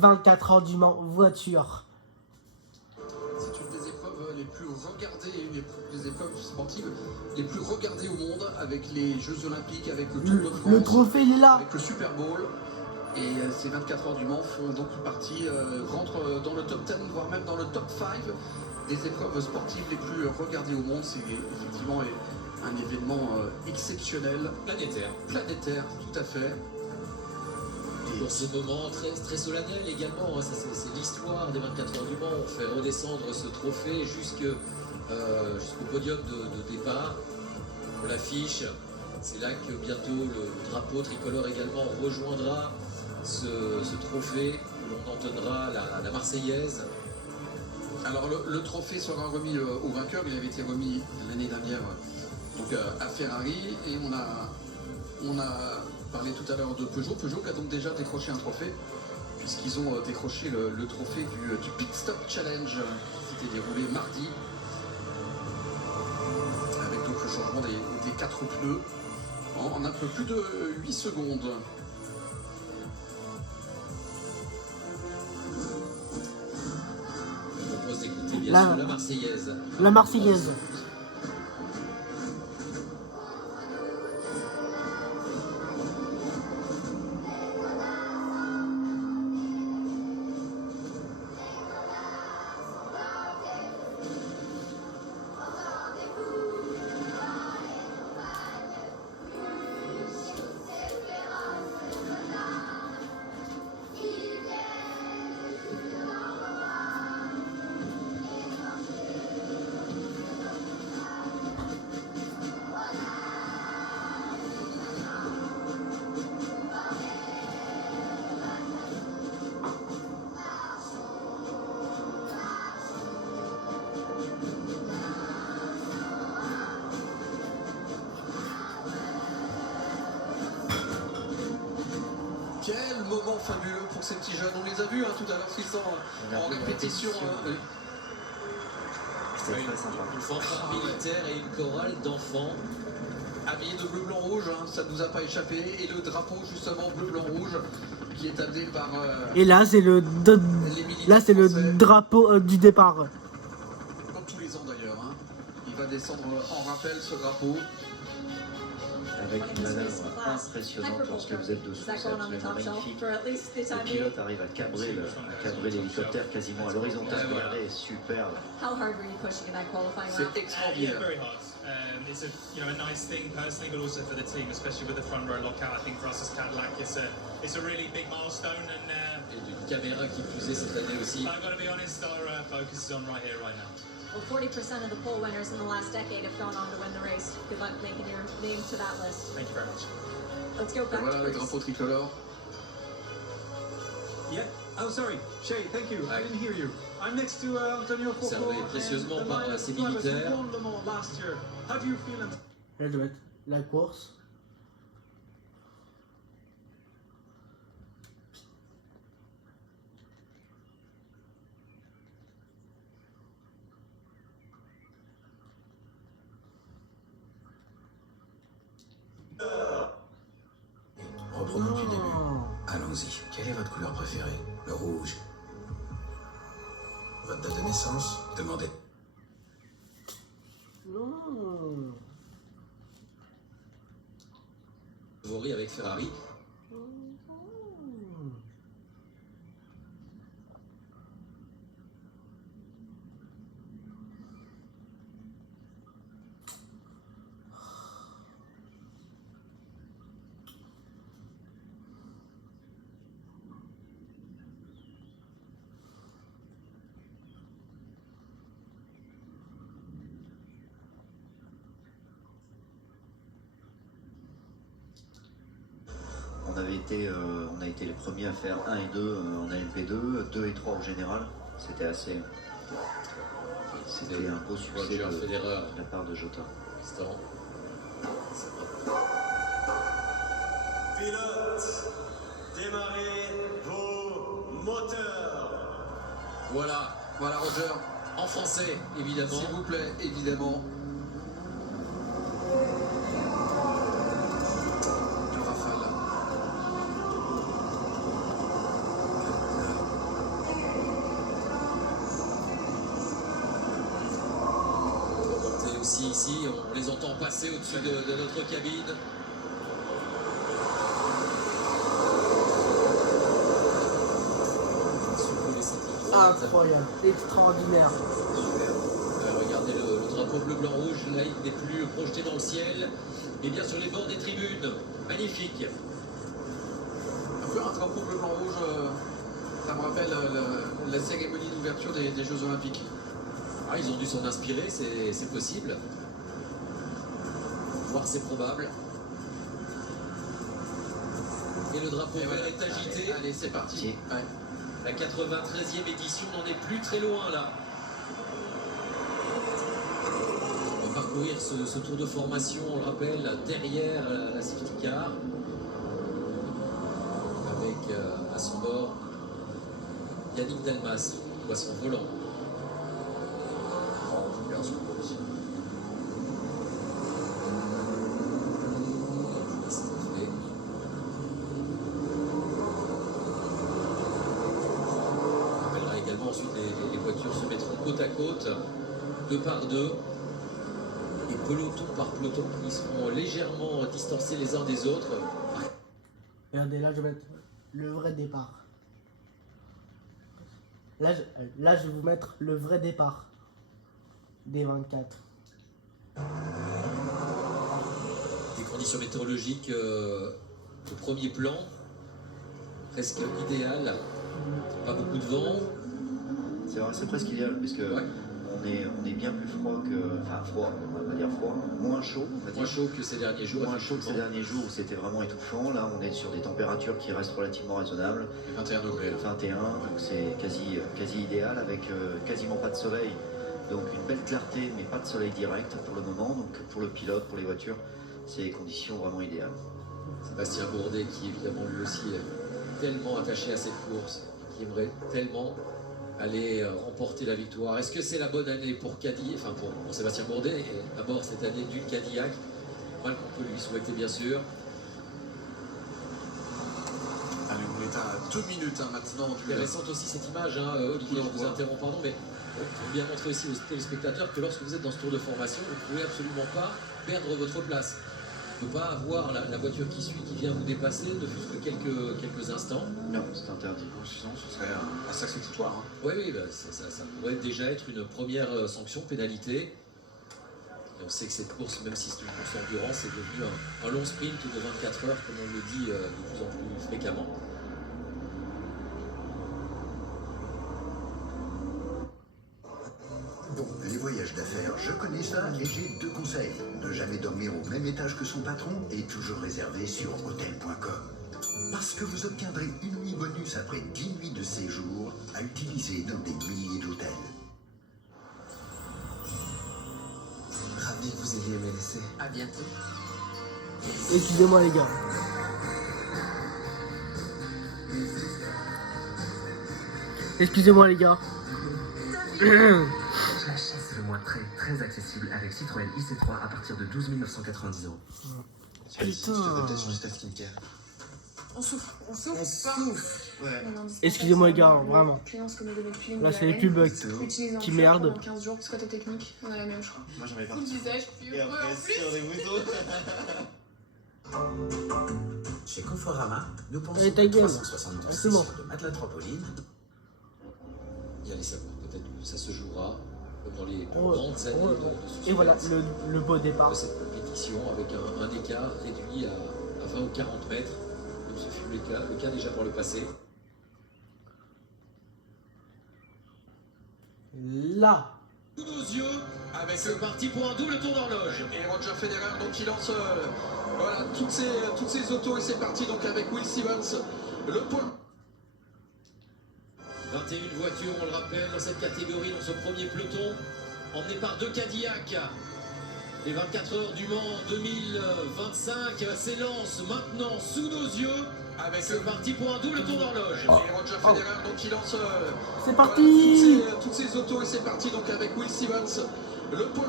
24 heures du Mans voiture. C'est une des épreuves les plus regardées, une des épreuves sportives les plus regardées au monde, avec les Jeux Olympiques, avec le Tour de France, Le trophée, il est là. avec le Super Bowl. Et ces 24 heures du Mans font donc partie, rentrent dans le top 10, voire même dans le top 5 des épreuves sportives les plus regardées au monde. C'est effectivement un événement exceptionnel. Planétaire, tout à fait. Pour ces moments très, très solennels également, hein, c'est l'histoire des 24 heures du Mans. On fait redescendre ce trophée jusqu'au podium de départ. On l'affiche. C'est là que bientôt le drapeau tricolore également rejoindra ce trophée où l'on entonnera la Marseillaise. Alors le trophée sera remis au vainqueur. Il avait été remis l'année dernière donc, à Ferrari, et on a parlé tout à l'heure de Peugeot. Peugeot qui a donc déjà décroché un trophée, puisqu'ils ont décroché le trophée du Pit Stop Challenge qui s'était déroulé mardi, avec donc le changement des 4 pneus en un peu plus de 8 secondes. Je propose d'écouter bien sûr la Marseillaise. La Marseillaise. Quel moment fabuleux pour ces petits jeunes. On les a vus tout à l'heure, ils sont en répétition. C'était très sympa. Une fanfare militaire et une chorale d'enfants. Habillés de bleu, blanc, rouge, ça ne nous a pas échappé. Et le drapeau, justement, bleu, blanc, rouge, qui est amené par Et là, c'est le drapeau du départ. comme tous les ans d'ailleurs. Il va descendre en rappel, ce drapeau. Avec une manœuvre impressionnante lorsque vous êtes dessous, c'est absolument magnifique. Le pilote arrive à cabrer l'hélicoptère quasiment à l'horizontale. Regardez, superbe. C'est extraordinaire. It's a nice thing personally, but also for the team, especially with the front row lockout. I think for us as Cadillac, it's a really big milestone, and Et d'une caméra qui plus est cette année aussi. I've got to be honest, our focus is on right here, right now. Well, 40% of the pole winners in the last decade have gone on to win the race. Good luck making your name to that list. Thank you very much. Let's go Et back voilà to le Bruce. drapeau tricolore. Yeah. Oh, sorry, Shay. Thank you. I didn't hear you. I'm next to Antonio Fofo Servi précieusement and the par Lions ces drivers who militaires. won Le Mans last year. How do you feel? Là, doit être la course. Reprenons depuis le début. Oh. Allons-y. Quelle est votre couleur préférée? Le rouge. Votre date de naissance? Demandez. Non. Favori avec Ferrari. On a été les premiers à faire 1 et 2 en ALP2, 2 et 3 en général. C'était assez. C'était un beau succès de la part de Jota. Pilote, démarrez vos moteurs. Voilà Roger. En français, évidemment. S'il vous plaît, évidemment. Le Rafale. aussi ici, on les entend passer au-dessus de notre cabine. Incroyable, extraordinaire. Regardez le drapeau bleu-blanc-rouge, là il n'est plus projeté dans le ciel, mais bien sur les bords des tribunes. Magnifique. Un peu un drapeau bleu-blanc-rouge, ça me rappelle la cérémonie d'ouverture des Jeux Olympiques. Ah, ils ont dû s'en inspirer, c'est possible. Voire c'est probable. Et le drapeau vert est agité. Allez, c'est parti. Ouais. La 93e édition n'en est plus très loin là. On va parcourir ce tour de formation, on le rappelle, derrière la safety car. Avec à son bord Yannick Delmas, ou à son volant. Ensuite, les voitures se mettront côte à côte, deux par deux, et peloton par peloton qui seront légèrement distancés les uns des autres. Regardez, là je vais mettre le vrai départ. Là je vais vous mettre le vrai départ des 24. Des conditions météorologiques de premier plan, presque idéales, pas beaucoup de vent. C'est vrai, c'est presque idéal, parce que on est bien plus froid que... Enfin, froid, on va pas dire froid, moins chaud, on va dire. Moins chaud que ces derniers jours. Moins chaud que ces derniers jours où c'était vraiment étouffant. Là, on est sur des températures qui restent relativement raisonnables. 21 degrés. 21, donc c'est quasi idéal, avec quasiment pas de soleil. Donc une belle clarté, mais pas de soleil direct pour le moment. Donc pour le pilote, pour les voitures, c'est des conditions vraiment idéales. Sébastien Bourdet, qui évidemment lui aussi est tellement attaché à cette course, qui aimerait tellement aller remporter la victoire. Est-ce que c'est la bonne année pour pour Sébastien Bourdet, et d'abord cette année d'une Cadillac, mal qu'on peut lui souhaiter bien sûr. Allez, on est à 2 minutes maintenant. Intéressante aussi cette image, Olivier, je vous interromps, pardon, mais pour bien montrer aussi aux téléspectateurs que lorsque vous êtes dans ce tour de formation, vous ne pouvez absolument pas perdre votre place. Vous ne pouvez pas avoir la voiture qui suit, qui vient vous dépasser, ne fût-ce que quelques instants. Non, c'est interdit. Sinon, ce serait un sacré foutoir. Hein. Oui, ça pourrait déjà être une première sanction, pénalité. Et on sait que cette course, même si c'est une course endurance, est devenue un long sprint de 24 heures, comme on le dit de plus en plus fréquemment. Bon, les voyages d'affaires, je connais ça et j'ai 2 conseils. Ne jamais dormir au même étage que son patron et toujours réserver sur hotel.com. Parce que vous obtiendrez une nuit bonus après 10 nuits de séjour à utiliser dans des milliers d'hôtels. Ravi que vous ayez aimé l'essai. À bientôt. Excusez-moi les gars. Excusez-moi les gars. L'achat, c'est le mois très accessible avec Citroën IC3 à partir de 12 990 €. Putain. Tu devrais peut-être changer ta skincare. On souffle pas. Ouais. Excusez-moi les gars, vraiment. Là c'est les pubs qui merdent. Pendant 15 jours, c'est quoi ta technique? On a la même, je crois. Moi j'en ai pas. Full visage, puis Et après, sur les moutons. Chez Conforama, nous pensons Allez, ta que gueule. 372 Ah, c'est bon. de matelas trampoline. Il y a les sabots, peut-être que ça se jouera comme dans les plus grandes années de suspense. Et voilà le beau départ De cette compétition avec un écart réduit à 20 ou 40 mètres, comme ce fut le cas déjà pour le passé. là. Sous nos yeux, c'est parti pour un double tour d'horloge. Et Roger Federer, donc il lance voilà, toutes ces autos et c'est parti donc avec Will Stevens, le pôle. 21 voitures, on le rappelle, dans cette catégorie, dans ce premier peloton, emmené par 2 Cadillac. Les 24 heures du Mans 2025 s'élancent maintenant sous nos yeux. C'est parti pour un double tour d'horloge. Et Roger Federer, donc il lance c'est parti voilà, toutes ces autos et c'est parti donc avec Will Stevens, le pôle.